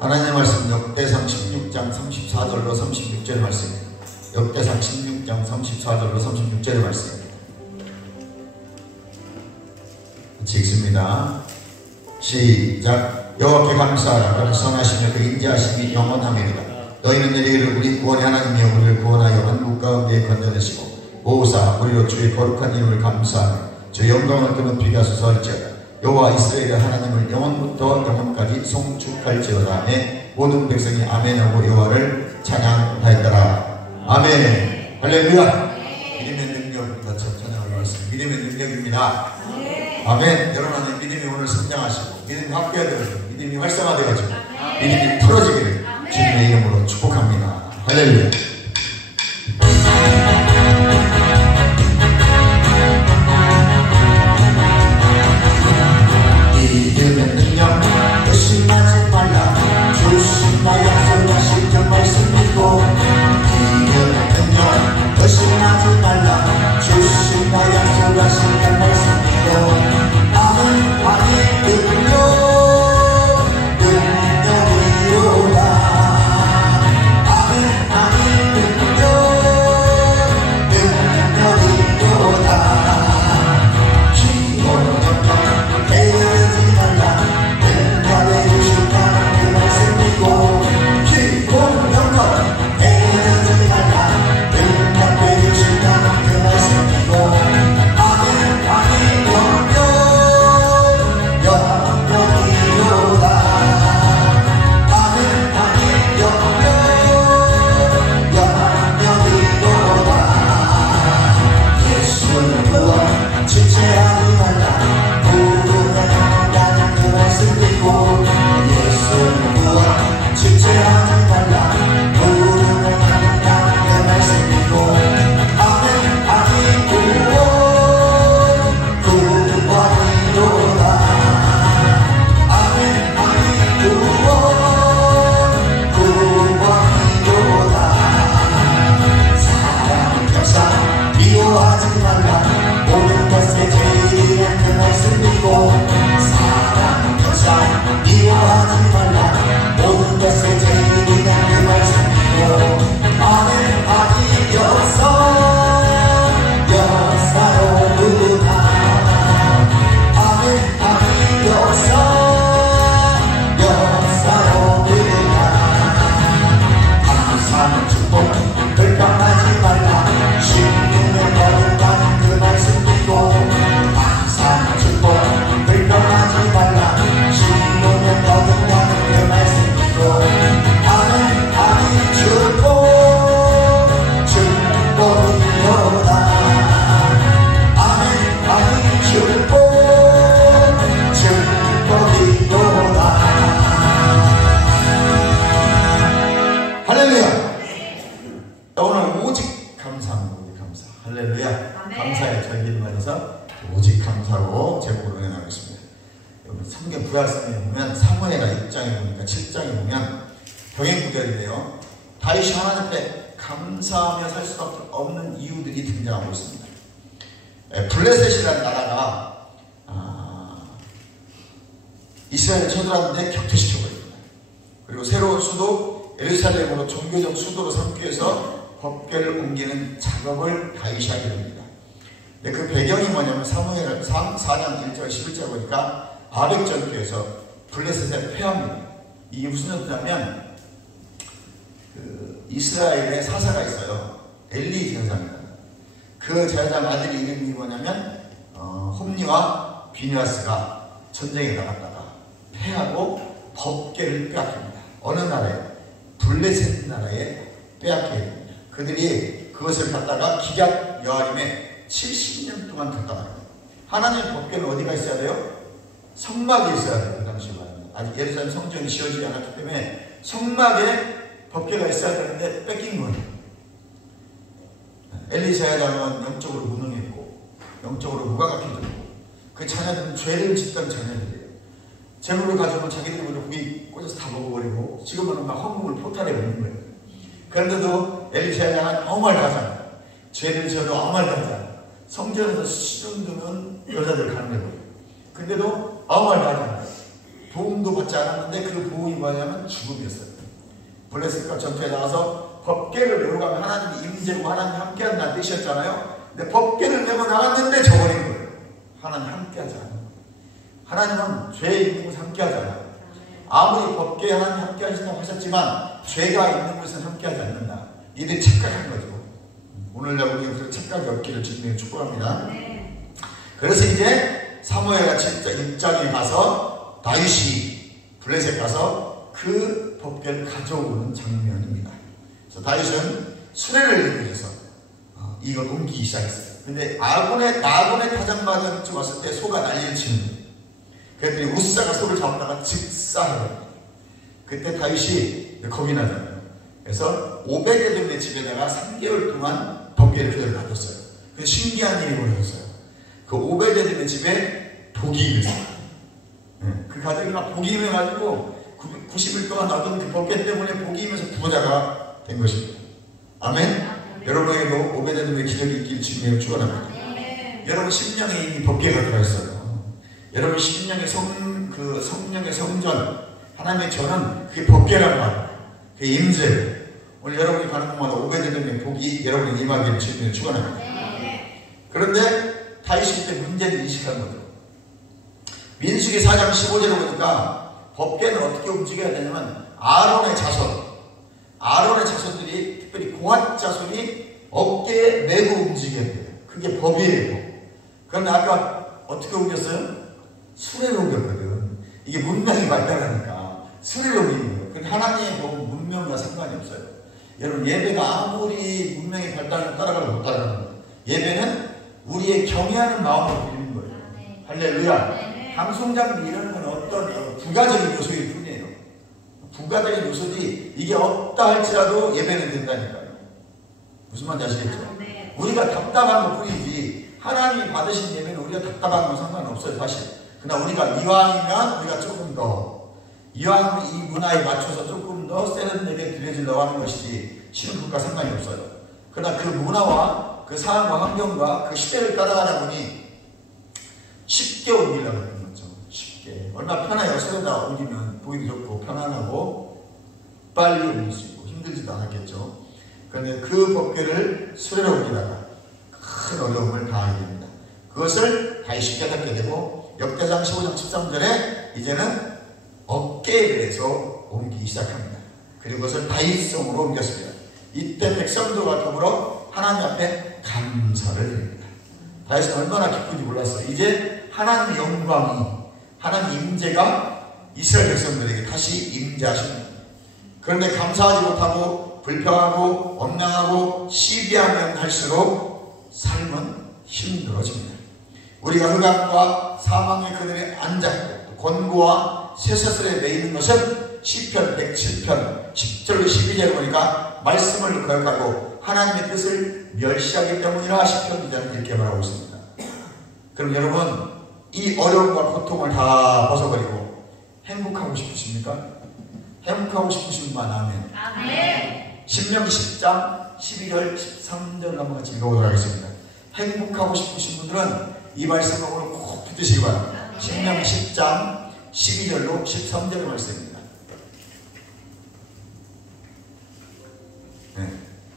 하나님의 말씀 역대상 16장 34절로 36절 말씀입니다. 역대상 16장 34절로 36절의 말씀입니다. 같이 읽습니다. 시작. 여호와께 감사하라. 그는 선하시며 그 인자하심이 영원하매이다. 너희는 이르기를 우리 구원의 하나님이여 우리를 구원하여 한국 가운데 건져내시고 보호사 우리로 주의 거룩한 이름을 감사하며 주 영광을 그 높이 가소서할지어다. 여호와 이스라엘의 하나님을 영원부터 영원까지 송축할지어다. 모든 백성이 아멘하고 여호와를 찬양하였더라. 아멘. 할렐루야. 믿음의 능력입니다. 첫 찬양을 말씀. 믿음의 능력입니다. 아멘. 여러분의 믿음이 오늘 성장하시고 믿음이 확대되어지고 믿음이 활성화되어지고 믿음이 풀어지기를 주님의 이름으로 축복합니다. 할렐루야. 믿음의 능력 의심하지 말라. 주신 나 약속하신 그 말씀 믿고 믿음의 능력 의심하지 말라. 주신 나 약속하신 그 말씀 믿고 아멘. 아멘. 능력이로다. 아멘. 아멘. 능력이로다. 기본 영광 배우지 말라. 능력에 주신다는 그 말씀 믿고 기본 영광 배우지 말라. 능력에 주신다는 그 말씀 믿고 다윗이 하나님 앞에 감사하며 살 수밖에 없는 이유들이 등장하고 있습니다. 블레셋이라는 나라가 이스라엘을 쳐들어왔는데 격퇴시켜버립니다. 그리고 새로운 수도 예루살렘으로 종교적 수도로 삼기 위해서 법궤를 옮기는 작업을 다윗이 하게 됩니다. 근데 그 배경이 뭐냐면 사무엘 4장 1절 11절 보니까 아벡 전투에서 블레셋에 패합니다. 이게 무슨 전투냐면 이스라엘에 사사가 있어요. 엘리 제사장입니다. 그 제사장 아들이 이름이 뭐냐면 홈니와 비니아스가 전쟁에 나갔다가 패하고 법궤를 빼앗깁니다. 어느 나라에? 블레셋 나라에 빼앗기게 됩니다. 그들이 그것을 갖다가 기쟑 여아림에 70년 동안 갖다 놔요. 하나님의 법궤는 어디가 있어야 돼요? 성막에 있어야 돼요. 그 당시 말입니다. 아직 예루살렘 성전이 지어지지 않았기 때문에 성막에 법궤가 있어야 되는데 뺏긴 거예요. 엘리 제사장은 영적으로 무능했고 영적으로 무감각해졌고 그 자녀들은 죄를 짓던 자녀들이에요. 재물을 가져오면 자기들이 고기 꽂아서 다 먹어버리고 지금은 막 헌금을 포탈해 버리는 거예요. 그런데도 엘리 제사장은 아무 말도 하잖아요. 죄를 지어도 아무 말도 하잖아요. 성전에서 시중 드는 여자들 가는 거예요. 근데도 아무 말도 하잖아요. 부흥도 받지 않았는데 그 부흥이 뭐냐면 죽음이었어요. 블레셋과 전투에 나가서 법궤를 메고 가면 하나님이 임재고 하나님이 함께한다는 뜻이었잖아요. 근데 법궤를 메고 나갔는데 저버린 거예요. 하나님 함께하지 않아요. 하나님은 죄에 있는 곳에 함께하지 않아요. 아무리 법궤에 하나님 함께하신다고 하셨지만 죄가 있는 곳은 함께하지 않는다. 이들이 착각한 거죠. 오늘날 우리가 그런 착각이 없기를 주님의 축복합니다. 그래서 이제 사무엘과 7장에 가서 다윗이 블레셋 가서 그 법궤를 가져오는 장면입니다. 그래서 다윗은 수레를 이용해서 이걸 옮기기 시작했어요. 근데 나군의 타작마당쯤 왔을 때 소가 난리를 치는 거예요. 그랬더니 우사가 소를 잡다가 즉사해요. 그때 다윗이 겁이 나잖아요. 그래서 오베데돔의 집에다가 3개월 동안 법궤를 그대로 놔뒀어요. 그 신기한 일이 벌어졌어요. 그 오베데돔의 집에 독이 임했어요. 그 가정이 막 복이 임해가지고 90일 동안 놔둔 그 법궤 때문에 복이 임해서 부자가 된 것입니다. 아멘? 여러분에게도 오베데돔의 기적이 있길 주님의 축원합니다. 여러분 심령에 이미 법궤가 들어있어요. 여러분 심령의 성령의 성전, 하나님의 전은 그게 법궤라고 합니다. 그게 임재. 오늘 여러분이 가는 곳마다 오베데돔의 복이 여러분의 임하기를 주님의 축원합니다. 그런데 다윗이 때 문제를 인식한 거죠. 민수기 4장 15절에 보니까 법궤는 어떻게 움직여야 되냐면 아론의 자손들이 특별히 고핫 자손이 어깨에 메고 움직여야 돼요. 그게 법이에요. 그런데 아까 어떻게 옮겼어요? 수레로 옮겼거든. 이게 문명이 발달하니까 수레로 옮긴 거예요. 근데 하나님의 법은 문명과 상관이 없어요. 여러분 예배가 아무리 문명이 발달을 따라가도 못 따라가는 거예요. 예배는 우리의 경외하는 마음으로 드리는 거예요. 할렐루야. 방송장비 이런 건 어떤 부가적인 요소일 뿐이에요. 부가적인 요소지 이게 없다 할지라도 예배는 된다니까요. 무슨 말인지 아시겠죠? 우리가 답답한 것 뿐이지 하나님이 받으신 예배는 우리가 답답한 건 상관없어요. 사실. 그러나 우리가 이왕이면 우리가 조금 더 이왕 이 문화에 맞춰서 조금 더 세련되게 드려지려고 하는 것이지 신흥국과 상관이 없어요. 그러나 그 문화와 그 상황과 환경과 그 시대를 따라가다 보니 쉽게 옮기려고 하는 거죠. 쉽게. 얼마나 편해요. 세련다 옮기면 보기도 좋고 편안하고 빨리 옮길 수 있고 힘들지도 않았겠죠. 그런데 그 법궤를 수레로 옮기다가 큰 어려움을 당하게 됩니다. 그것을 다시 깨닫게 되고 역대상 15장 13절에 이제는 어깨에 대해서 옮기기 시작합니다. 그리고 그것을 다윗성으로 옮겼습니다. 이때 백성들과 더불어 하나님 앞에 감사를 드립니다. 다윗은 얼마나 기쁜지 몰랐어요. 이제 하나님의 영광이 하나님 임재가 이스라엘 백성들에게 다시 임재하십니다. 그런데 감사하지 못하고 불평하고 원망하고 시기하면 할수록 삶은 힘들어집니다. 우리가 흑암과 사망의 그늘에 앉았고 권고와 쇠사슬에 매이는 것은 시편 107편 10절로 12절에 보니까 말씀을 거역하고 하나님의 뜻을 멸시하기 때문이라 시편 기자는 이렇게 말하고 있습니다. 그럼 여러분 이 어려움과 고통을 다 벗어버리고 행복하고 싶으십니까? 행복하고 싶으신 분 아멘. 아멘. 신명기 10장 12절 13절 한번 같이 읽어보도록 하겠습니다. 행복하고 싶으신 분들은 이 말씀으로 꼭 붙드시기 바랍니다. 신명기 10장 12절로 13절의 말씀입니다. 네.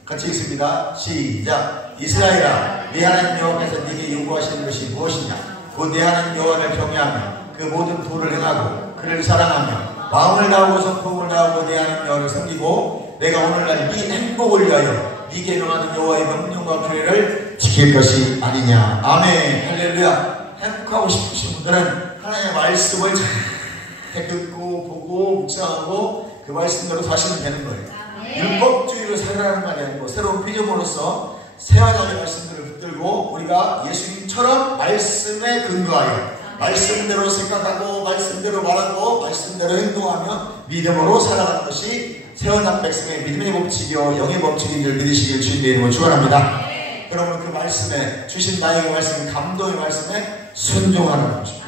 같이 읽습니다. 시작. 이스라엘아, 네 하나님 여호와께서 네게 요구하시는 것이 무엇이냐? 곧 네 하나님 여호와를 경외하며 그 모든 도를 행하고 그를 사랑하며 마음을 다하고 성품을 다하고 네 하나님 여호와를 섬기고 내가 오늘날 네 행복을 위하여 네게 명하는 여호와의 명령과 규례를 지킬 것이 아니냐. 아멘. 할렐루야. 행복하고 싶으신 분들은 하나님의 말씀을 잘 듣고 보고 묵상하고 그 말씀대로 사시면 되는 거예요. 율법주의로 살아가는 말이 아니고 새로운 피조물로서 새하나님의 말씀들을 붙들고 우리가 예수님처럼 말씀에 근거하여 말씀대로 생각하고 말씀대로 말하고 말씀대로 행동하며 믿음으로 살아가는 것이 새하나님 백성의 믿음의 법칙이요 영의 법칙인 줄 믿으시길 주님의 이름으로 축원합니다. 그러면 그 말씀에 주신 나에게 말씀 감동의 말씀에 순종하는 것입니다.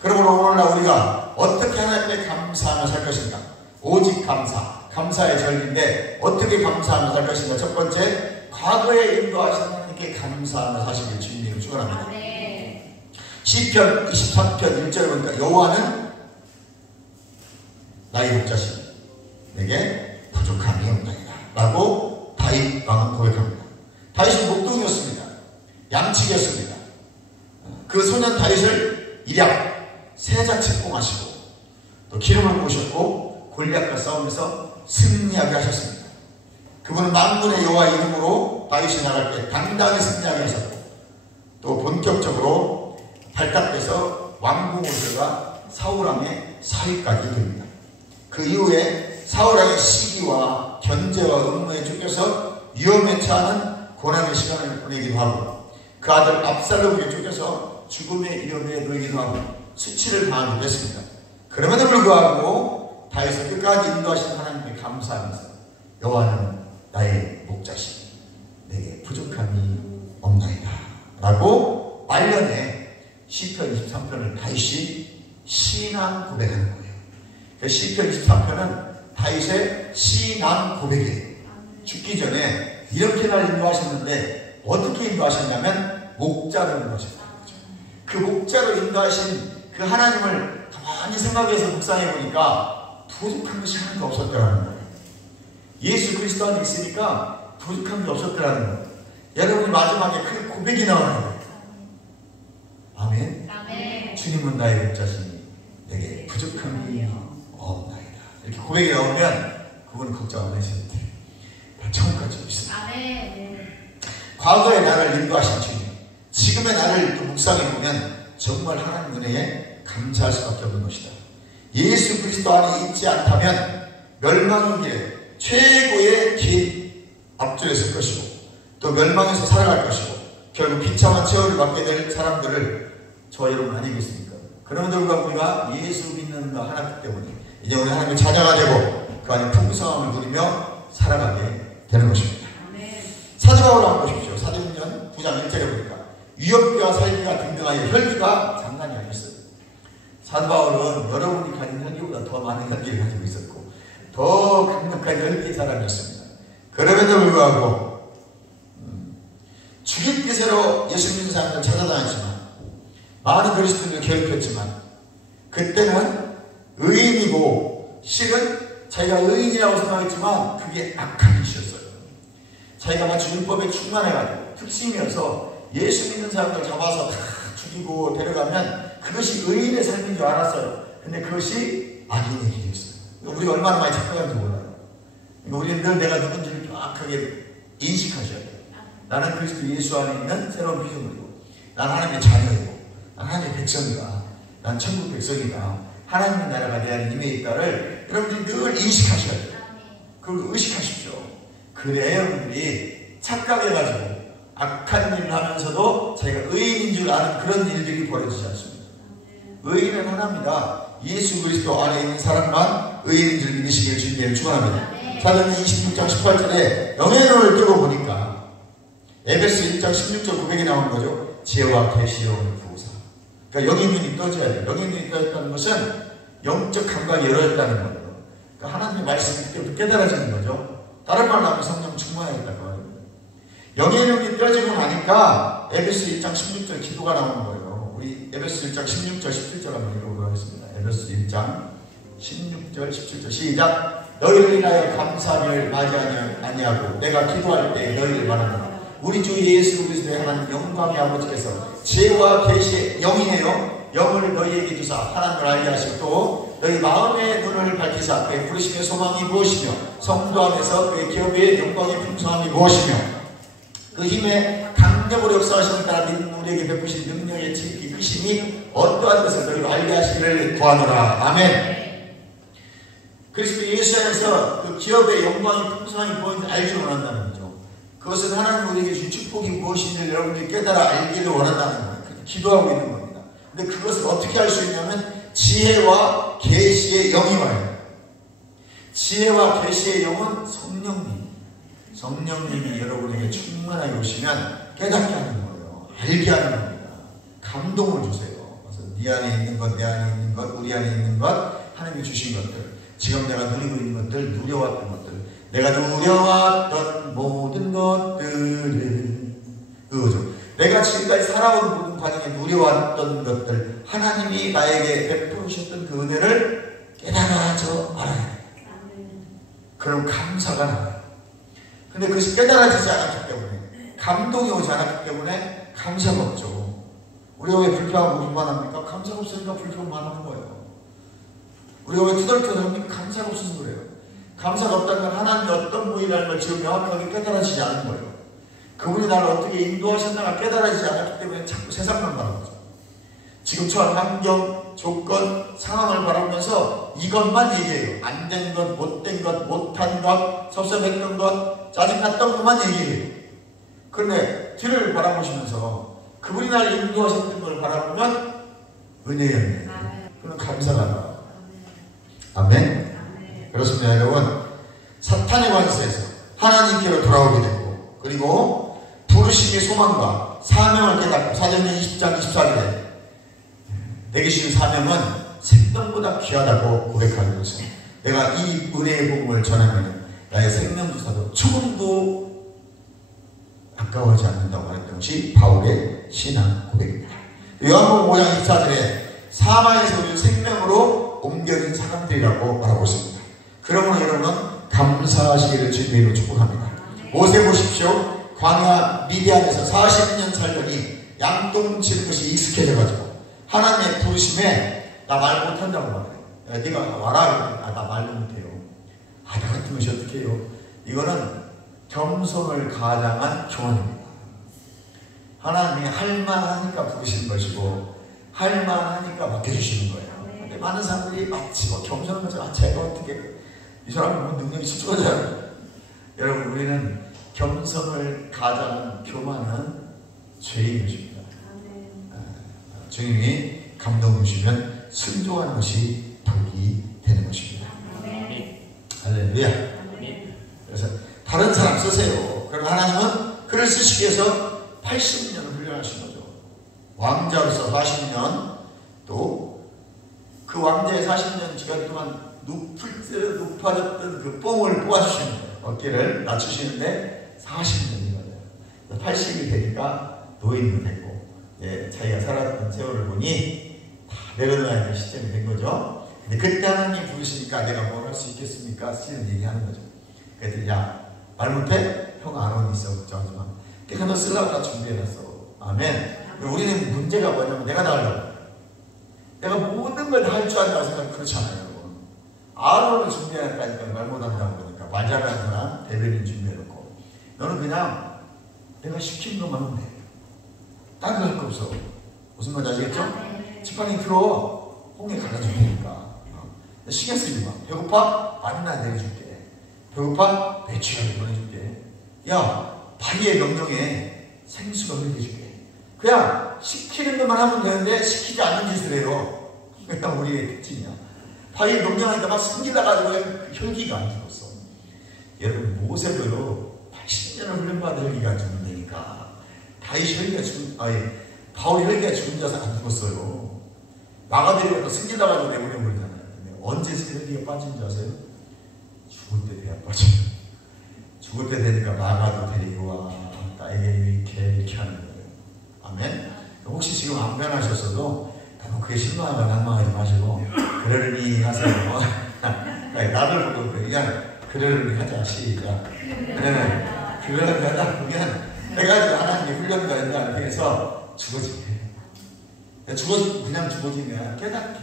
그러므로 오늘날 우리가 어떻게 하나님께 감사하며 살 것인가? 오직 감사의 절기인데 어떻게 감사하며 살 것인가? 첫 번째, 과거에 인도하신 하나님께 감사하며 사시길 주님을 축원합니다. 시편 23편 1절에 보니까 여호와는 나의 목자시니 내게 부족함이 없나이다 라고 다윗 왕은 고백합니다. 다윗은 목동이었습니다. 양치기였습니다. 그 소년 다윗을 일약 세자 책봉하시고 또 기름을 부으셨고 골리앗과 싸우면서 승리하게 하셨습니다. 그분은 만군의 여호와 이름으로 다윗이 나갈 때 당당히 승리하게 하셨고 또 본격적으로 발탁돼서 왕궁을 들어가 사울왕의 사위까지 됩니다. 그 이후에 사울왕의 시기와 견제와 음모에 쫓겨서 위험에 처하는 고난의 시간을 보내기도 하고 그 아들 압살롬에게 쫓겨서 죽음의 위험에 놓이기도 하고 수치를 당하기도 했습니다. 그럼에도 불구하고 다윗을 끝까지 인도하신 하나님께 감사하면서 여호와는 나의 목자시니 내게 부족함이 없나이다 라고 말년에 시편 23편을 다윗이 신앙 고백하는 거예요. 시편 23편은 다윗의 신앙 고백이에요. 죽기 전에 이렇게 날 인도하셨는데 어떻게 인도하셨냐면 목자로 인도하셨다는 거죠. 그 목자로 인도하신 그 하나님을 가만히 생각해서 묵상해 보니까 부족한 것이 하나도 없었더라는 거예요. 예수 그리스도 안에 있으니까 부족한 게 없었더라는 거예요. 여러분이 마지막에 그 고백이 나오는 거예요. 아멘. 아멘. 주님은 나의 목자시니 내게 부족함이 없나이다. 이렇게 고백이 나오면 그분은 걱정 안 하셔도 돼요. 천국까지 있습니다. 과거에 나를 인도하신 주님, 지금의 나를 또 묵상해 보면 정말 하나님 은혜에 감사할 수밖에 없는 것이다. 예수 그리스도 안에 있지 않다면 멸망의 길에 최고의 길 앞줄에 설 것이고 또 멸망에서 살아갈 것이고 결국 비참한 최후를 받게 될 사람들을 저와 여러분 아니겠습니까? 그럼에도 불구하고 우리가 예수 믿는 거 하나이기 때문에 이제 우리 하나님의 자녀가 되고 그 안에 풍성함을 누리며 살아가게 되는 것입니다. 사도 바울을 한번 보십시오. 사도행전 9장 1절에 보니까 위협과 살기가 등등하여 혈기가 장난이 아니었어요. 사도 바울은 여러분이 가진 혈기보다 더 많은 혈기를 가지고 있었고 더 강력한 혈기의 사람이었습니다. 그럼에도 불구하고 죽일 기세로 예수 믿는 사람들을 찾아다녔지만 많은 그리스도인을 괴롭혔지만 그때는 의인이고 실은 자기가 의인이라고 생각했지만 그게 악한 짓이었어요. 자기가 마치 율법에 충만해가지고 특심이어서 예수 믿는 사람들 잡아서 다 죽이고 데려가면 그것이 의인의 삶인 줄 알았어요. 근데 그것이 악인의 길이었어요. 우리가 얼마나 많이 착각하는지 몰라요. 우리는 늘 내가 누군지를 정확하게 인식하셔야 돼요. 나는 그리스도 예수 안에 있는 새로운 피조물이고 난 하나님의 자녀이고 난 하나님의 백성이다. 난 천국 백성이다. 하나님의 나라가 내 안에 임해 있다를 여러분들이 늘 인식하셔야 돼요. 그걸 의식하십시오. 그래야 여러분들이 착각해가지고 악한 일을 하면서도 자기가 의인인 줄 아는 그런 일들이 벌어지지 않습니다. 의인은 하나입니다. 예수 그리스도 안에 있는 사람만 의인인 줄 믿으시길 주님을 축원합니다. 사도행전 26장 18절에 영의 눈을 뜨고 보니까 에베소 1장 16절 고백이 나오는 거죠. 지혜와 계시의 영을 부으사. 그러니까 영의 눈이 떠져야 돼요. 영의 눈이 떠졌다는 것은 영적 감각이 열어졌다는 거예요. 그러니까 하나님의 말씀이 그때부터 깨달아지는 거죠. 다른 말로 하면 성령 충만하겠다고 하는 거예요. 영의 눈이 떠지고 나니까 에베소 1장 16절 기도가 나오는 거예요. 우리 에베소 1장 16절 17절 한번 읽어보도록 하겠습니다. 에베소 1장 16절 17절 시작. 너희를 인하여 감사를 맞이 아니하고 내가 기도할 때 너희를 말하노라. 우리 주 예수 그리스도의 하나님 영광의 아버지께서 지혜와 계시의 영이에요. 영을 너희에게 주사 하나님을 알게 하시고 또 너희 마음의 눈을 밝히사 그의 부르심의 소망이 무엇이며 성도 안에서 그의 기업의 영광의 풍성함이 무엇이며 그 힘에 강력으로 역사하시는 따라 믿는 우리에게 베푸신 능력의 지극히 크심이 어떠한 것을 너희로 알게 하시기를 구하노라. 아멘. 그리스도 예수 안에서 그 기업의 영광이 풍성함이 무엇인지 알기를 원한다는 거죠. 그것은 하나님 우리에게 주신 축복이 무엇인지 여러분들이 깨달아 알기를 원한다는 거예요. 기도하고 있는 겁니다. 근데 그것을 어떻게 할 수 있냐면 지혜와 계시의 영이 와요. 지혜와 계시의 영은 성령님이 여러분에게 충만하게 오시면 깨닫게 하는 거예요. 알게 하는 겁니다. 감동을 주세요. 그래서 네 안에 있는 것, 내 안에 있는 것, 우리 안에 있는 것, 하나님이 주신 것들, 지금 내가 누리고 있는 것들, 누려왔던 것들, 내가 누려왔던 모든 것들을 그거죠. 내가 지금까지 살아온 모든 과정에 누려왔던 것들, 하나님이 나에게 베풀으셨던 그 은혜를 깨달아져 알아. 그럼 감사가 나와요. 근데 그것이 깨달아지지 않았기 때문에, 감동이 오지 않았기 때문에 감사가 없죠. 우리가 왜 불평하고 불만합니까? 감사가 없으니까 불평만 하는 거예요. 우리가 왜 투덜투덜합니까? 감사가 없어서 그래요. 감사가 없다는 건 하나님이 어떤 분이라는 걸 지금 명확하게 깨달아지지 않은 거예요. 그분이 나를 어떻게 인도하셨나가 깨달아지지 않았기 때문에 자꾸 세상만 바라보죠. 지금 처한 환경, 조건, 상황을 바라보면서 이것만 얘기해요. 안 된 것, 못 된 것, 못한 것, 섭섭했던 것, 짜증났던 것만 얘기해요. 그런데 뒤를 바라보시면서 그분이 나를 인도하셨던 걸 바라보면 은혜였네. 그럼 감사가 나와요. 아멘. 그렇습니다, 여러분. 사탄의 관세에서 하나님께로 돌아오게 되고, 그리고 부르심의 소망과 사명을 깨닫고, 사도행전 20장 24절에 내게 주신 사명은 생명보다 귀하다고 고백하는 것은, 내가 이 은혜의 복음을 전하면 나의 생명조차도 조금도 아까워하지 않는다고 하는 것이 바울의 신앙 고백입니다. 요한복음 5장 24절에 사망에서 우리를 생명으로 옮겨진 사람들이라고 말하고 있습니다. 그러므로 여러분 감사하시기를 주님으로 축복합니다. 모세 보십시오. 광야 미디안에서 40년 살더니 양똥 치는 것이 익숙해져가지고 하나님의 부르심에 나 말 못한다고 말해요. 네가 와라. 나 말도 못해요. 나 같은 것이 어떻게 해요? 이거는 겸손을 가장한 교훈입니다. 하나님이 할만하니까 부르시는 것이고 할만하니까 맡겨주시는 거예요. 근데 많은 사람들이 마치 겸손한 거죠. 제가 어떻게 이 사람은 뭐 능력이 수준하잖아요. 여러분 우리는 겸손을 가장한 교만은 죄인 것입니다. 주님이 감동 주시면 순종하는 것이 복이 되는 것입니다. 할렐루야. 그래서 다른 사람 쓰세요. 그럼 하나님은 그를 쓰시기 위해서 80년을 훈련하신 거죠. 왕자로서 40년, 또 그 왕자의 40년 기간 동안 높아졌던 그 뽕을 뽑아주시는 거예요. 어깨를 낮추시는데 40년이 걸려요. 80이 되니까 노인도 되고, 자기가 살았던 세월을 보니 다 내려놔야 될 시점이 된 거죠. 근데 그때 하나님 부르시니까 내가 뭘 할 수 있겠습니까? 쓰는 얘기하는 거죠. 그랬더니 야, 말 못해? 형 아론 있어. 걱정하지 마. 그러니까 너 쓰려고 다 준비해놨어. 아멘. 우리는 문제가 뭐냐면 내가 다 하려고. 내가 모든 걸 다 할 줄 안다고 생각하면 그렇지 않아요. 아론을 준비해놨다니까 말 못한다고 그러니까 말 잘하는 사람 대변인 준비해놓고 너는 그냥 내가 시킨 것만 하면 돼. 딴 거 할 거 없어. 무슨 말인지 아시겠죠? 지팡이 들어. 홍해 갈아줄 테니까. 신경 쓰지 마. 배고파? 만나 내려줄게. 배고파? 배추를 보내줄게. 야, 바위의 명령에 생수가 흘려줄게. 그냥 시키는 것만 하면 되는데 시키지 않는 짓을 해요. 그냥 우리의 특징이야. 바위의 명령하니까 막 숨기다가지고 혈기가 안 죽었어. 여러분 모세도요 80년을 훈련받은 혈기가 안 죽는다니까. 바위 혈기가 죽은, 바울이 혈기가 죽은 자서 안 죽었어요. 나가들이가 숨기다가지고 내보내버리잖아요. 근데 언제 혈기가 빠진 줄 아세요? 죽을 때 돼야 빠져요. 죽을 때 되니까 마가도 데리고 와. 나에게 이렇게 하는 거예요. 아멘. 혹시 지금 안 변하셨어도 너무 그게 실망하고 낭망하지 마시고 그러려니 하세요. 나를 보고 그냥 그러려니 하자. 시작. 그러려니 하다 보면 해가지고 하나님이 훈련가 된다 해서 죽어지게. 그냥 죽어지면 깨닫게.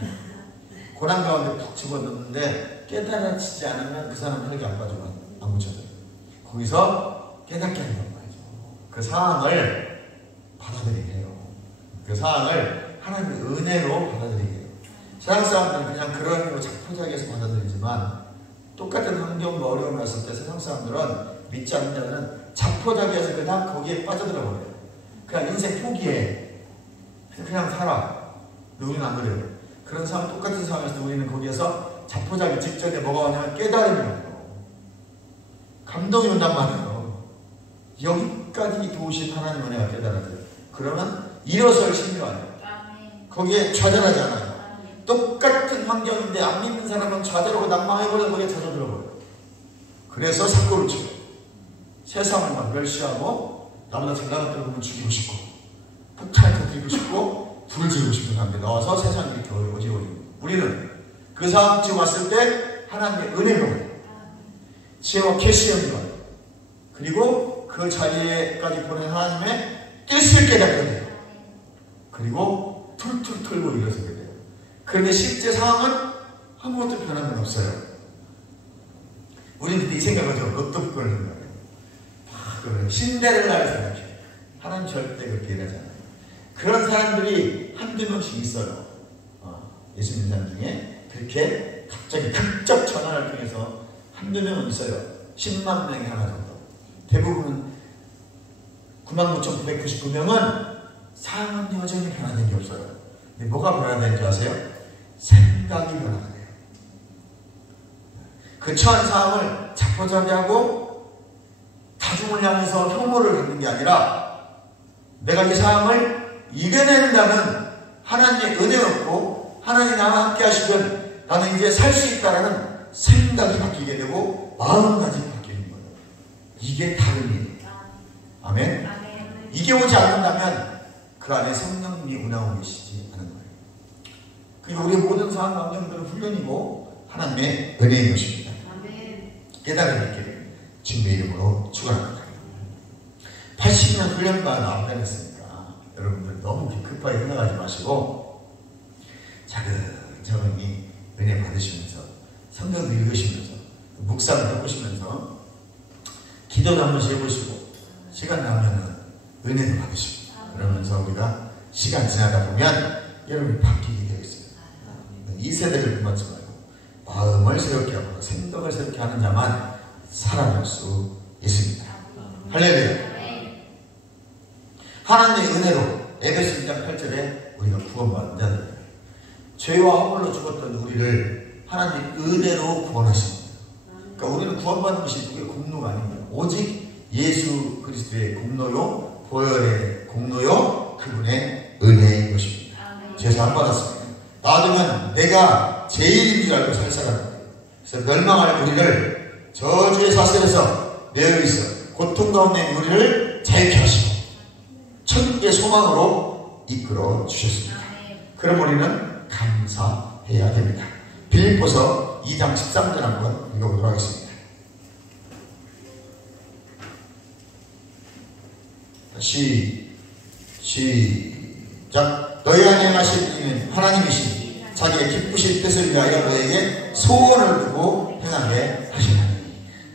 고난 가운데 푹 집어넣는데 깨달아지지 않으면 그 사람은 혈기 안 빠지고 안 묻혀져요. 거기서 깨닫게 하는 말이죠. 그 상황을 받아들이게 해요. 그 상황을 하나님의 은혜로 받아들이게 해요. 세상 사람들은 그냥 그런 의미로 자포자기해서 받아들이지만 똑같은 환경과 어려움이 왔을 때 세상 사람들은 믿지 않는 자들은 자포자기해서 그냥 거기에 빠져들어 버려요. 그냥 인생 포기해. 그냥 살아. 우리는 안 그래요. 그런 상황, 똑같은 상황에서 우리는 거기에서 자포자기 직전에 뭐가 오냐면 깨달음이 와요. 감동이 온단 말이에요. 여기까지 도우신 하나님 은혜가 깨달아져요. 그러면 일어설 힘이 와요. 거기에 좌절하지 않아요. 똑같은 환경인데 안 믿는 사람은 좌절하고 낭망해버려서 거기에 젖어들어버려요. 그래서 사고를 쳐요. 세상을 막 멸시하고 나보다 잘나갔다고 보면 죽이고 싶고 폭탄을 터뜨리고 싶고 불을 지르고 싶은 사람들이 나와서 세상이 이렇게 어지러워지고, 우리는 그 상황쯤 왔을 때 하나님의 은혜로 지혜와 계시의 것, 그리고 그 자리에까지 보낸 하나님의 뜻을 깨닫게 돼요. 그리고 툴툴 털고 일어서게 돼요. 그런데 실제 상황은 아무것도 변한 건 없어요. 우리는 이 생각을 좀 로또 걸는 거예요. 그래, 신데렐라를 생각해. 하나님 절대 그렇게 일하지 않아요. 그런 사람들이 한두 명씩 있어요. 예수 믿는 사람 중에 그렇게 갑자기 극적 전환을 통해서 한두 명은 있어요. 10만 명이 하나 정도. 대부분은 99,999명은 상황은 여전히 변화된 게 없어요. 근데 뭐가 변화된 줄 아세요? 생각이 변화돼요. 그 처한 상황을 자포자기하고 다중을 향해서 혐오를 갖는 게 아니라 내가 이 상황을 이겨낸다는 하나님의 은혜였고 하나님이 나와 함께 하시면 나는 이제 살 수 있다는 생각이 바뀌게 되고 마음가짐이 바뀌는 거예요. 이게 다름이에요. 아멘? 이게 오지 않는다면 그 안에 성령님이 운하고 계시지 않은 거예요. 그리고 우리 모든 상황 환경들은 훈련이고 하나님의 은혜인 것입니다. 깨달을 있기를 주님의 이름으로 축원합니다. 80년 훈련반 앞다녔으니까 여러분들 너무 급하게 생각하지 마시고 차근차근히 은혜 받으시면서 성경도 읽으시면서 묵상을 해보시면서 기도도 한 번씩 해보시고 시간 나면은 은혜도 받으시고 그러면서 우리가 시간 지나다 보면 여러분이 바뀌게 되어 있어요. 이 세대를 본받지 말고 마음을 새롭게 하고 생각을 새롭게 하는 자만 살아날 수 있습니다. 할렐루야. 하나님의 은혜로 에베소 2장 8절에 우리가 구원받은 자들입니다. 죄와 허물로 죽었던 우리를 하나님 은혜로 구원하십니다. 그러니까 우리는 구원받는 것이 누구의 공로가 아닙니다. 오직 예수 그리스도의 공로요, 보혈의 공로요, 그분의 은혜인 것입니다. 죄사 안 받았습니다. 놔두면 내가 제일인 줄 알고 살 사람입니다. 그래서 멸망할 우리를 저주의 사슬에서 내어 있어 고통 가운데 있는 우리를 자유케 하시고 천국의 소망으로 이끌어 주셨습니다. 그럼 우리는 감사해야 됩니다. 빌립보서 2장 13절 한번 읽어보도록 하겠습니다. 시작. 너희 안에 하신 이는 하나님이시니 자기의 기쁘신 뜻을 위하여 너에게 소원을 두고 행하게 하시나니.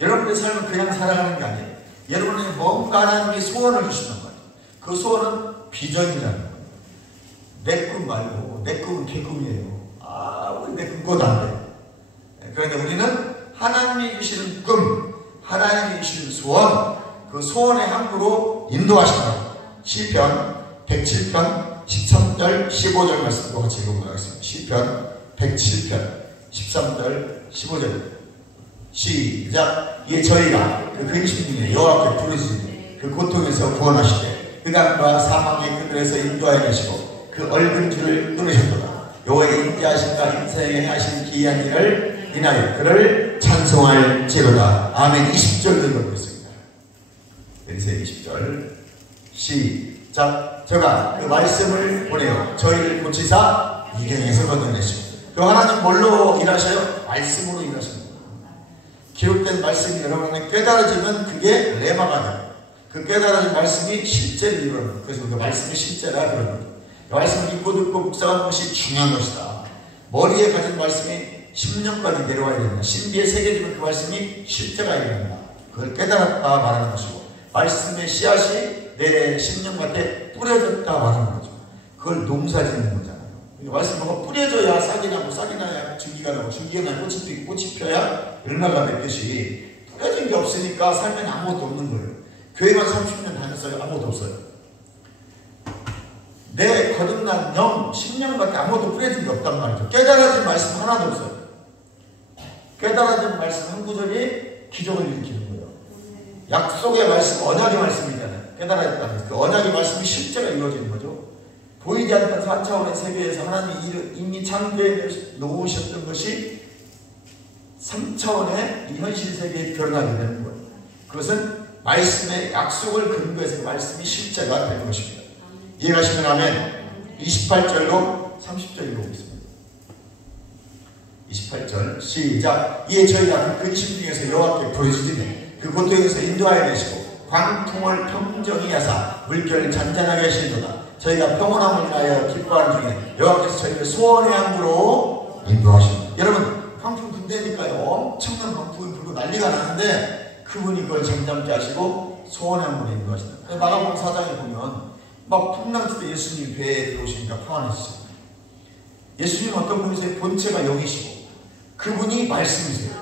여러분의 삶은 그냥 살아가는 게 아니에요. 여러분에게 뭔가 하나님이 소원을 주시는 거예요. 그 소원은 비전이라는 거예요. 내 꿈 말고 내 꿈은 개꿈이에요. 우리 내 꿈 곧 안 돼. 그런데 우리는 하나님이 주시는 꿈, 하나님이 주시는 소원, 그 소원의 항구로 인도하신다. 시편 107편 13절 15절 말씀도 같이 읽어보도록 하겠습니다. 시편 107편 13절 15절 시작. 이에 저희가 그 근심 중에 여호와께 부르짖으니 그 고통에서 구원하시되 흑암과 사망의 그늘에서 인도하여 계시고 그 얼굴 줄을 끊으셨도다. 여호와의 인자하심과 인생에 하신 기이한 일을 인하여 그를 찬송할지로다. 아멘. 20절 읽어보겠습니다. 에리세 20절 시작. 저가 그 말씀을 보내어 저희를 고치사 이경에서 걷어내시고. 그 하나님 뭘로 일하셔요? 말씀으로 일하십니다. 기록된 말씀이 여러분에게 깨달아지면 그게 레마가 돼요. 그 깨달아진 말씀이 실제로 이루어져요. 그래서 그 말씀이 실제라 그러는 거예요. 그 말씀을 읽고 듣고 묵상하는 것이 중요한 것이다. 머리에 가진 말씀이 10년까지 내려와야 된다. 신비에 새겨지면 그 말씀이 실제가 일어난다. 그걸 깨달았다 말하는 것이고, 말씀의 씨앗이 내 심령밭에 뿌려졌다 말하는 거죠. 그걸 농사 짓는 거잖아요. 말씀 뭐가 뿌려져야 싹이 나고, 싹이 나야 줄기가 나고, 줄기가 나야 꽃이 펴야 얼마가 맺듯이 뿌려진 게 없으니까 삶에는 아무것도 없는 거예요. 교회만 30년 다녔어요. 아무것도 없어요. 내 거듭난 영 10년밖에 아무것도 뿌려진 게 없단 말이죠. 깨달아진 말씀 하나도 없어요. 깨달아진 말씀 한 구절이 기적을 일으키는 거예요. 약속의 말씀, 언약의 말씀이잖아요. 깨달아졌다는 그 언약의 말씀이 실제로 이루어지는 거죠. 보이지 않던 4차원의 세계에서 하나님이 이미 창조해 놓으셨던 것이 3차원의 이 현실 세계에 드러나게 되는 거예요. 그것은 말씀의 약속을 근거해서 그 말씀이 실제가 되는 것입니다. 이해가시면 하면 28절로 30절 읽어보겠습니다. 28절 시작. 이에 저희가 그 근심 중에서 여호와께 부르짖으니 그 고통에서 인도하여 내시고 광풍을 평정히 하사 물결을 잔잔하게 하시도다. 저희가 평온함을 위하여 기뻐하는 중에 여호와께서 저희를 소원의 항구로 인도하십니다. 여러분, 광풍 분대니까요, 엄청난 광풍이 불고 난리가 나는데 그분이 그걸 잠잠케 하시고 소원의 항구로 인도하신다. 마가복음 4장에 보면 막 풍랑칠 때 예수님 배에 들어오시니까 평안해지죠. 예수님은 어떤 분이세요? 본체가 영이시고 그분이 말씀이세요.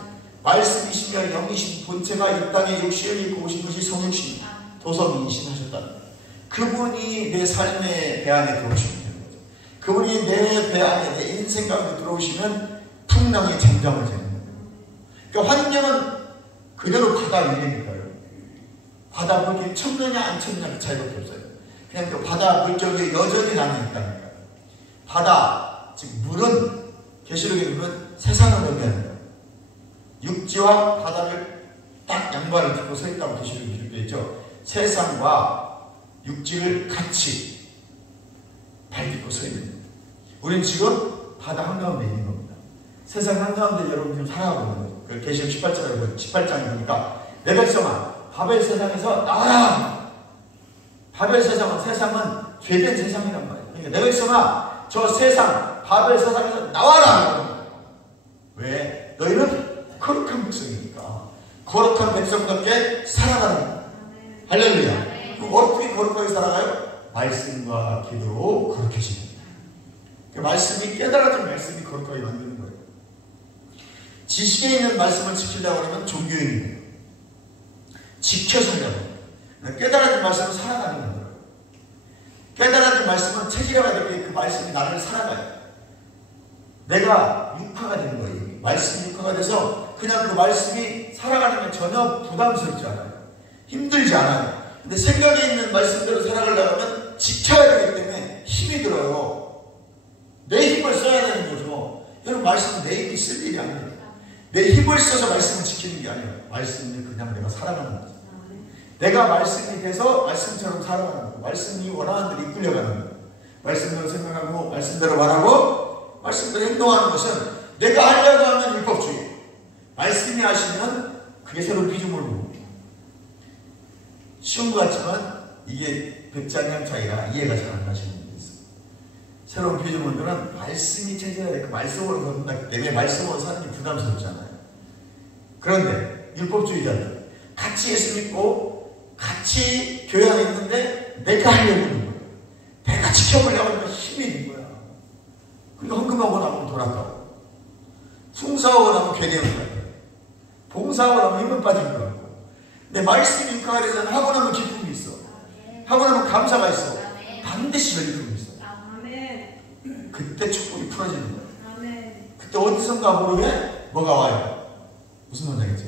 말씀이시며 영이신 본체가 이 땅에 육신을 입고 오신 것이 성육신 도성이신 하셨다는 거예요. 그분이 내 삶의 배 안에 들어오시면 되는 거죠. 그분이 내 배 안에, 내 인생 가운데 들어오시면 풍랑이 잠잠을 되는 거예요. 그러니까 환경은 그대로 바다 위에니까요. 바다 물결이 쳤느냐 안 쳤느냐 그 차이밖에 없어요. 그냥 그 바다 물결이 여전히 나는 있다니까요. 바다, 즉 물은, 계시록의 물은 세상을 의미하는 거예요. 육지와 바다를 딱 양발을 짚고 서 있다고 계시록에 기록되어 있죠. 세상과 육지를 같이 발 딛고 서 있는 거예요. 우리는 지금 바다 한가운데 있는 겁니다. 세상 한가운데 여러분 지금 살아가고 있는 거죠. 그 계시록 18장에 보니까 내 백성아 바벨 세상에서 나와라. 바벨 세상은 죄된 세상이란 말이에요. 그러니까 내 백성아 저 세상 바벨 세상에서 나와라. 왜? 너희는 거룩한 백성이니까 거룩한 백성답게 살아가는 거예요. 할렐루야. 어떻게 거룩하게 살아가요? 말씀과 기도로 거룩해지는 거예요. 그 말씀이 깨달아진 말씀이 거룩하게 만드는 거예요. 지식에 있는 말씀을 지키려고 하면 종교인이에요. 지켜서 하려고 해요. 깨달아진 말씀은 살아가는 거예요. 깨달아진 말씀은 체질화가 되게 그 말씀이 나를 살아가요. 내가 육화가 되는 거예요. 말씀이 육화가 돼서 그냥 그 말씀이 살아가는 게 전혀 부담스럽지 않아요. 힘들지 않아요. 근데 생각에 있는 말씀대로 살아가려고 하면 지켜야 되기 때문에 힘이 들어요. 내 힘을 써야 되는 거죠. 여러분, 말씀은 내 힘이 쓸 일이 아니에요. 내 힘을 써서 말씀을 지키는 게 아니에요. 말씀은 그냥 내가 살아가는 거죠. 내가 말씀이 돼서 말씀처럼 살아가는 거예요. 말씀이 원하는 대로 이끌려가는 거예요. 말씀대로 생각하고 말씀대로 말하고 말씀대로 행동하는 것은 내가 하려고 하면 율법주의, 말씀이 하시면 그게 새로운 피조물을 봅니다. 쉬운 것 같지만 이게 백장량 차이라 이해가 잘 안 가시는 분이 있어요. 새로운 피조물들은 말씀이 체제가 되고 말씀으로 걷는다기 때문에 말씀으로 사는 게 부담스럽잖아요. 그런데 율법주의자들 같이 예수 믿고 같이 교회 안에 있는데 내가 하려고 하는 거예요. 내가 지켜보려고 하니까 힘이 있는 거야. 그러니까 헌금하고 나면 돈 아까워. 충성하고 나면 괜히 하는 거야. 봉사하고 나면 힘은 빠진 거야. 근데 말씀이 육화가 되면 하고 나면 기쁨이 있어. 하고 나면 감사가 있어. 반드시 열림이 있어. 그때 축복이 풀어지는 거예요. 그때 어디선가 모르게 뭐가 와요. 무슨 말인지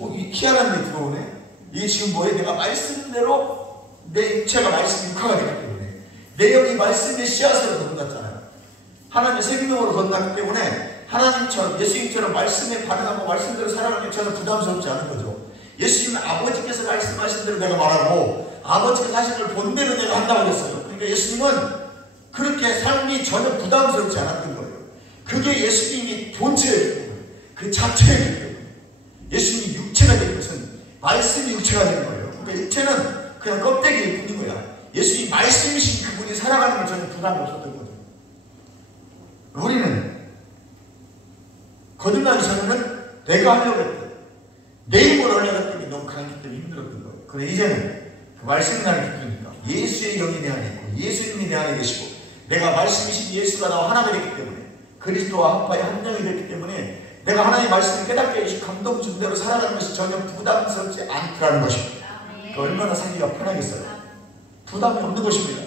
알겠죠? 이 희한한 일이 들어오네. 이게 지금 뭐예요? 내가 말씀대로 내 육체가 말씀 육화가 되기 때문에 내 영이 말씀의 씨앗으로 건넜잖아요. 하나님의 생명으로 건넜기 때문에 하나님처럼 예수님처럼 말씀에 반응하고 말씀대로 살아가는 게 저는 부담스럽지 않은 거죠. 예수님은 아버지께서 말씀하신 대로 내가 말하고 아버지께서 하신 걸 본 대로 내가 한다고 했어요. 그러니까 예수님은 그렇게 삶이 전혀 부담스럽지 않았던 거예요. 그게 예수님이 본체였던 거예요. 그 자체였던 거예요. 예수님이 육체가 된 것은 말씀이 육체가 된 거예요. 그러니까 육체는 그냥 껍데기일 뿐인 거야. 예수님이 말씀이신 그분이 살아가는 건 전혀 부담이 없었던 거죠. 우리는 거듭나기 전에는 내가 하려고 했던 내 힘으로 하려고 했던 게 너무 강했기 때문에 힘들었던 거예요. 그런데 이제는 그 말씀이 나를 기쁘니까 예수의 영이 내 안에 있고 예수님이 내 안에 계시고 내가 말씀이신 예수가 나와 하나가 됐기 때문에 그리스도와 합하여 한 명이 됐기 때문에 내가 하나님의 말씀을 깨닫게 해주신 감동 준 대로 살아가는 것이 전혀 부담스럽지 않다는 것입니다. 그러니까 얼마나 살기가 편하겠어요. 부담이 없는 것입니다.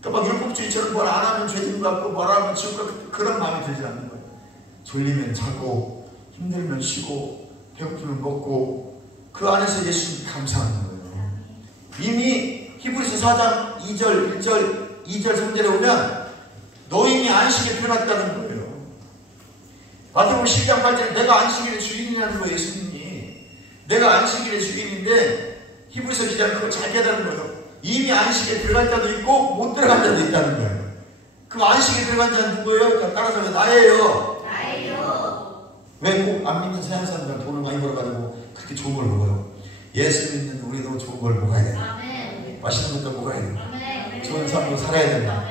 그러니까 막 율법주의처럼 뭘 안 하면 죄진 것 같고 뭘 하면 지옥 같고 그런 마음이 들지 않는 거예요. 졸리면 자고 힘들면 쉬고 배고프면 먹고 그 안에서 예수님이 감사하는 거예요. 이미 히브리서 4장 2절, 1절, 2절, 3절에 오면 노인이 안식에 들어갔다는 거예요. 마태복음 12장 8절에 내가 안식일의 주인이라는 거예요. 예수님이 내가 안식일의 주인인데 히브리서 기자는 그걸 잘 깨달은 거예요. 이미 안식에 들어간 자도 있고 못 들어간 자도 있다는 거예요. 그럼 안식에 들어간 자는 누구예요? 따라서 나예요. 왜 꼭 안 믿는 서양 사람들은 돈을 많이 벌어가지고 그렇게 좋은 걸 먹어요? 예수 믿는 우리도 좋은 걸 먹어야 된다. 맛있는 것도 먹어야 된다. 좋은 삶으로 살아야 된다.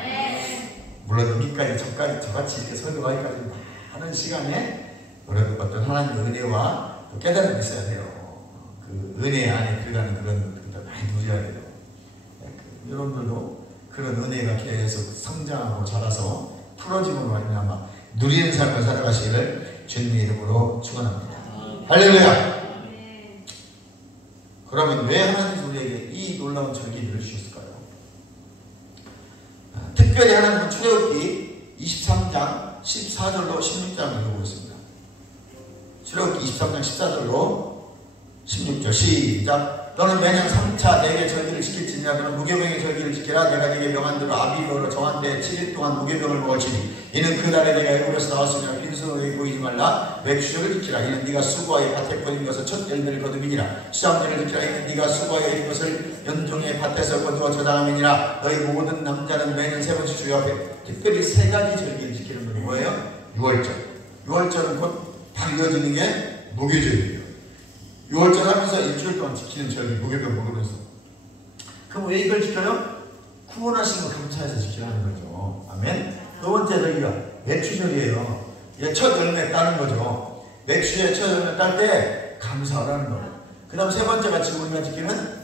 물론 여기까지 저같이 이렇게 설교하기까지 하는 시간에 우리는 어떤 하나님의 은혜와 또 깨달음이 있어야 돼요. 그 은혜 안에 들어가는 그런 것들도 많이 누려야 돼요. 여러분들도 그런 은혜가 계속 성장하고 자라서 풀어짐으로 말미암아 누리는 삶을 살아가시기를 주님의 이름으로 축원합니다. 할렐루야. 그러면 왜 하나님께서 우리에게 이 놀라운 절기를 주셨을까요? 특별히 하나님은 출애굽기 23장 14절로 16장을 읽어보겠습니다. 출애굽기 23장 14절로 16절 시작. 너는 매년 3차 내게 절기를 지킬지니라. 너는 무교병의 절기를 지키라. 내가 네게 명한 대로 아비로로 정한 때 7일 동안 무교병을 먹을지니 이는 그 달에 내가 애굽에서 나왔으니라. 빈손으로 보이지 말라. 맥주절을 지키라. 이는 네가 수고하여 밭에 거둔 것을 첫 열매를 거두미니라. 시장절을 지키라. 이는 네가 수고하여 이 것을 연종의 밭에서 거두어 저장함이니라. 너희 모든 남자는 매년 세 번씩 주여 앞에 특별히 세 가지 절기를 지키는 것이 뭐예요? 6월절. 6월절은 곧 바로 이어지는 게 무교절이에요. 6월절 하면서 일주일 동안 지키는 절기, 무교병 먹으면서. 그럼 왜 이걸 지켜요? 구원하신 거 감사해서 지키라는 거죠. 아멘. 두 번째 절기가 맥주절이에요. 이게 첫 열매 따는 거죠. 맥주의 첫 열매 딸 때 감사하라는 거예요. 그 다음 세 번째가 지금 우리가 지키는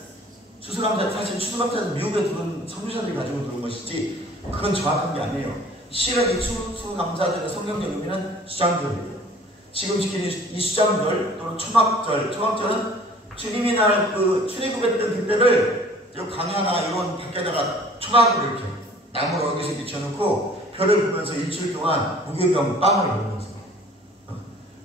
추수감사. 사실 추수감사는 미국에 들어온 선교사들이 가지고 들어온 것이지 그건 정확한 게 아니에요. 실은 이 추수감사절의 성경적 의미는 수장절이에요. 지금 지키는 이 수장절 또는 초막절, 초막절은 주님이 날 그 출애굽했던 그때를 강야나 이런 밖에다가 초막으로 이렇게 나무로 여기서 비춰놓고 별을 보면서 일주일 동안 무교병 빵을 먹으면서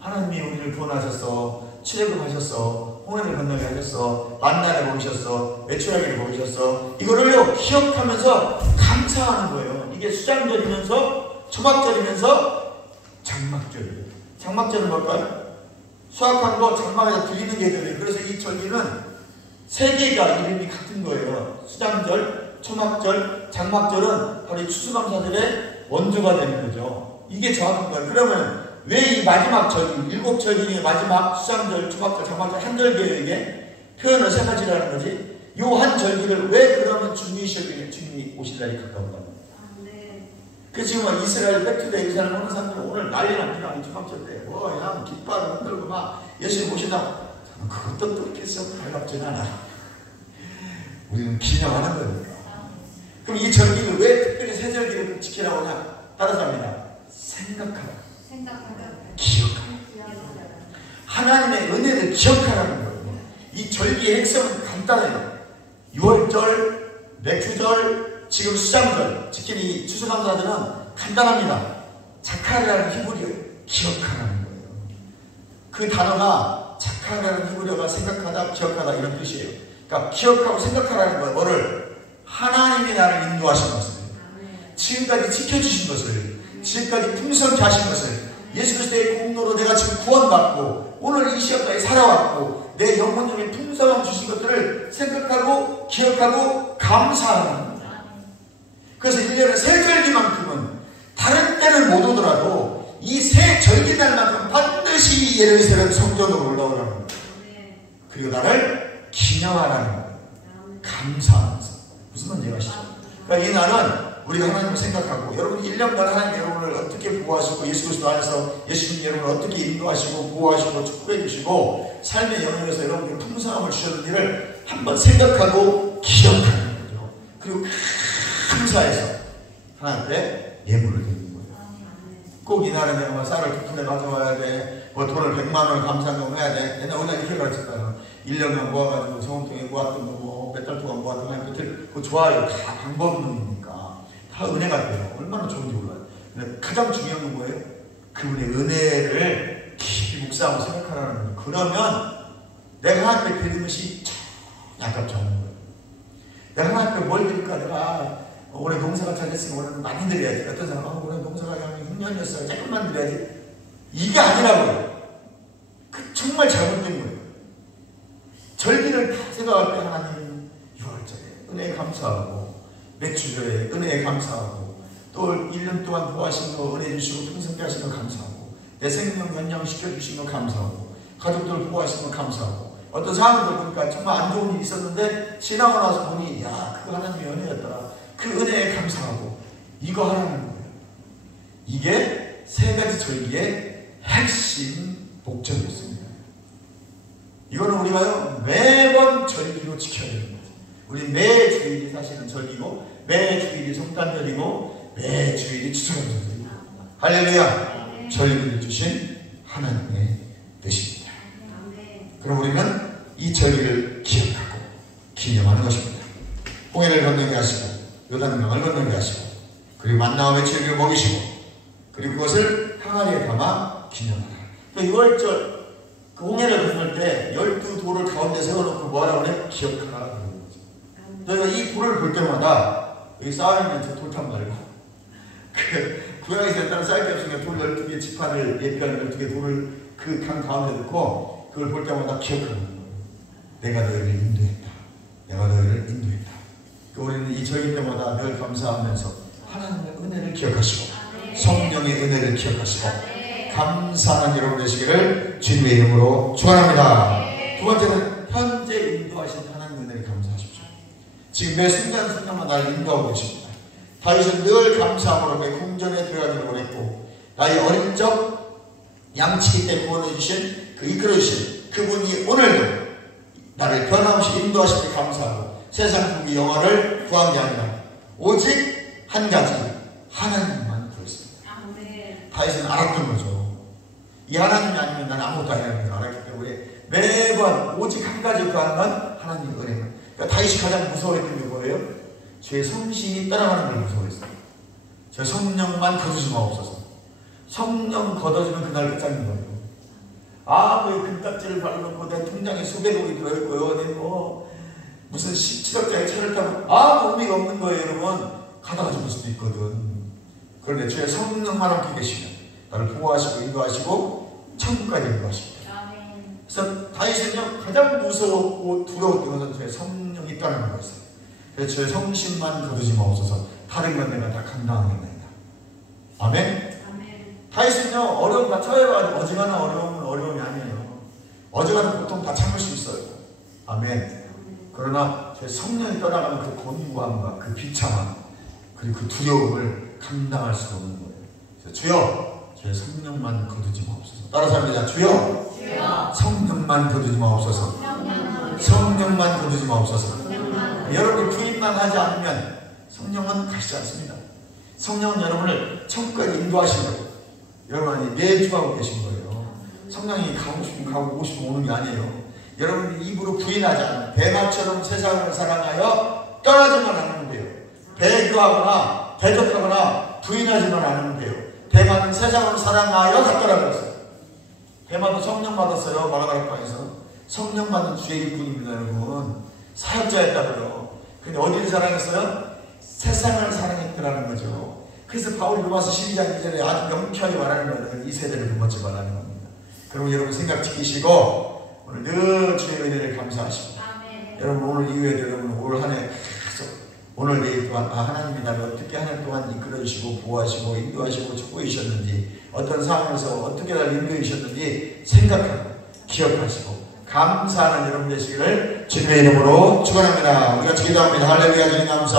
하나님이 우리를 구원하셨어, 출애굽하셨어, 홍해를 건너게 하셨어, 만나를 먹으셨어, 메추라기를 먹으셨어, 이거를요 기억하면서 감사하는 거예요. 이게 수장절이면서 초막절이면서 장막절이에요. 장막절은 뭘까요? 수확한 거 장막에서 드리는 계절이에요. 그래서 이 절기는 세 개가 이름이 같은 거예요. 수장절, 초막절, 장막절은 바로 이 추수감사절의 원조가 되는 거죠. 이게 정확한 거예요. 그러면 왜 이 마지막 절기, 7절 중에 마지막 수장절, 초막절, 장막절 한 절기예요. 이게 표현을 세 가지라는 거지. 요 한 절기를 왜 그러면 주님이 오실 날이 가까운가? 그래서 지금 이스라엘 백투데이 이스라엘 오는 사람들은 오늘 난리 납니다. 이 초막절 때 그냥 깃발을 흔들고 막 예수님 오신다고. 그것도 또 이렇게 썩 반갑진 않아. 우리는 기념하는 거니까. 그럼 이 절기를 왜 특별히 세 절기를 지키라고 하냐? 따라서 합니다. 생각하라. 기억하라. 하나님의 은혜를 기억하라는 거예요. 이 절기의 핵심은 간단해요. 6월절, 맥주절, 지금 수장절, 지키는 이 추수감사절은 간단합니다. 자카리라는 히브리어예요. 기억하라는 거예요. 그 단어가 자카리라는 히브리어가 생각하다, 기억하다 이런 뜻이에요. 그러니까 기억하고 생각하라는 거예요. 뭐를? 하나님이 나를 인도하신 것을, 지금까지 지켜주신 것을, 지금까지 풍성케 하신 것을, 예수 그리스도의 공로로 내가 지금 구원받고 오늘 이 시간까지 살아왔고 내 영혼적인 풍성함 주신 것들을 생각하고 기억하고 감사하는 거예요. 그래서 1년에 세 절기만큼은 다른 때는 못 오더라도 이 세 절기날만큼 반드시 예루살렘 성전으로 올라오라는 거예요. 그리고 나를 기념하라는 거예요. 감사하면서. 무슨 말인지 아시죠? 그러니까 이 날은 우리가 하나님을 생각하고 여러분 1년간 하나님 여러분을 어떻게 보호하시고 예수 그리스도 안에서 예수님 여러분을 어떻게 인도하시고 보호하시고 축복해 주시고 삶의 영역에서 여러분께 풍성함을 주셨는 일을 한번 생각하고 기억하는 거죠. 그리고 감사해서 하나님께 예물을 드리는 거예요. 꼭 이날에 내가 뭐 쌀을 2푼에 가져와야 돼, 뭐 돈을 100만 원을 감사금 해야 돼. 옛날 오늘 이렇게 가르쳤잖아요. 1년간 모아가지고 성원통에 모았던 거 뭐 몇 달 동안 모았던 거 하나님 그거 좋아요. 다 방법론이니까 다 은혜가 돼요. 얼마나 좋은지 몰라요. 근데 가장 중요한 건 뭐예요? 그분의 은혜를 깊이 묵상하고 생각하라는 거예요. 그러면 내가 하나님께 드리는 것이 아깝지 않은 거예요. 내가 하나님께 뭘 드릴까? 내가 올해 농사가 잘 됐으면 올해는 많이 드려야지. 어떤 사람은 올해 농사가 그냥 흉년이었어요. 조금만 드려야지. 이게 아니라고요. 그 정말 잘못된 거예요. 절기를 다 생각할 때 하나님 6월절에 은혜에 감사하고 맥주절에 은혜에 감사하고 또 1년 동안 보호하신 거 은혜 주시고 풍성케 하신 거 감사하고 내 생명 연장시켜주신 거 감사하고, 가족들 보호하신 거 감사하고, 어떤 상황들 보니까 정말 안 좋은 일이 있었는데 지나고 나서 보니 야, 그거 하나님의 은혜였더라. 그 은혜에 감사하고 이거 하라는 거예요. 이게 세 가지 절기의 핵심 목적이었습니다. 이거는 우리가요 매번 절기로 지켜야 됩니다. 우리 매 주일이 사실은 절기고, 매 주일이 성탄절이고, 매 주일이 추수감사절이고. 할렐루야. 절기를 주신 하나님의 뜻입니다. 그럼 우리는 이 절기를 기억하고 기념하는 것입니다. 홍해를 건너게 하시고, 요단강을 건너게 하시고, 그리고 만나음의 절기를 먹이시고, 그리고 그것을 항아리에 담아 기념하라. 그 6월절 그 홍해를 건널 때 12돌을 가운데 세워놓고 뭐하라고 그래? 기억하라. 저희가 이 돌을 볼 때마다 여기 쌓여있는 저 돌탑 말고 그 고양이에서 일단 쌓일 게 없으니까 돌 12개 지판을 예표하는 12개 돌을 그 강 가운데 넣고 그걸 볼 때마다 기억하는 거예요. 내가 너희를 인도했다. 내가 너희를 인도했다. 우리는 이 절기 때마다 늘 감사하면서 하나님의 은혜를 기억하시고, 성령의 은혜를 기억하시고, 감사하는 여러분 되시기를 주님의 이름으로 축원합니다. 두 번째는 현재 인도하신 하나님의 은혜를 감사하십시오. 지금 매 순간순간마다 나를 인도하고 계십니다. 다윗은 늘 감사함으로 내 궁전에 들어가기를 원했고, 나의 어린 적 양치기 때 구원해 주신 그 이끌어 주신 그분이 오늘도 나를 변함없이 인도하시니 감사하고, 세상 국의 영화를 구한 게 아니라 오직 한 가지 하나님만 구했습니다. 다윗은 알았던 거죠. 이 하나님이 아니면 나는 아무것도 아니라는 걸 알았기 때문에 매번 오직 한 가지 구하는 건 하나님의 은혜만. 그러니까 다윗이 가장 무서워했던 게 뭐예요? 죄의 성신이 따라가는 걸 무서워했어요. 저 성령만 거두지 마옵소서. 성령 걷어지면 그날 끝장인 거예요. 아무리 금딱지를 발라놓고 내 통장에 수백억이 들어있고요, 내 무슨 17억짜리 차를 타고 아무 의미가 없는 거예요. 여러분 가다가 죽을 수도 있거든. 그런데 주의 성령만 함께 계시면 나를 보호하시고 인도하시고 천국까지 인도하십니다. 그래서 다윗은요 가장 무서웠고 두려웠던 것은 주의 성령이 있다는 거였어요. 그래서 주의 성신만 거두지 마옵소서. 다른 건 내가 다 감당하겠나이다. 아멘. 다윗은요 어려움 다 처해가지고 어지간한 어려움은 어려움이 아니에요. 어지간한 고통 다 참을 수 있어요. 아멘. 그러나 제 성령이 떠나가는 그 곤고함과 그 비참함 그리고 그 두려움을 감당할 수 없는 거예요. 그래서 주여 제 성령만 거두지 마옵소서. 따라서 합니다. 주여, 주여. 성령만 거두지 마옵소서. 성령만 거두지 마옵소서. 여러분이 부인만 하지 않으면 성령은 가시지 않습니다. 성령은 여러분을 천국까지 인도하시려고 여러분이 내주하고 계신 거예요. 성령이 가고 싶으면 가고 오고 싶으면 오는 게 아니에요. 여러분이 입으로 부인하지 않으면 대마처럼 세상을 사랑하여 떠나지만 않으면 돼요. 배교하거나 대적하거나 부인하지만 않으면 돼요. 대마는 세상을 사랑하여 갔더라고 했어요. 대마도 성령 받았어요. 마라가락방에서. 성령 받은 주의 일꾼입니다. 여러분 사역자였다고요. 근데 어디를 사랑했어요? 세상을 사랑했더라는 거죠. 그래서 바울이 로마서 12장 2절에 아주 명쾌하게 말하는 거는 이 세대를 본받지 말라는 겁니다. 그럼 여러분 생각 지키시고 오늘 늘 주의 은혜를 감사하시고 여러분 오늘 이후에도 여러분 올 한 해 계속 오늘 내일 또한 하나님이 나를 어떻게 한 해 동안 이끌어주시고 보호하시고 인도하시고 축복해 주셨는지 어떤 상황에서 어떻게 나를 인도해 주셨는지 생각하고 기억하시고 감사하는 여러분 되시기를 주님의 이름으로 축원합니다. 우리가 기도합니다. 할렐루야. 주님 감사.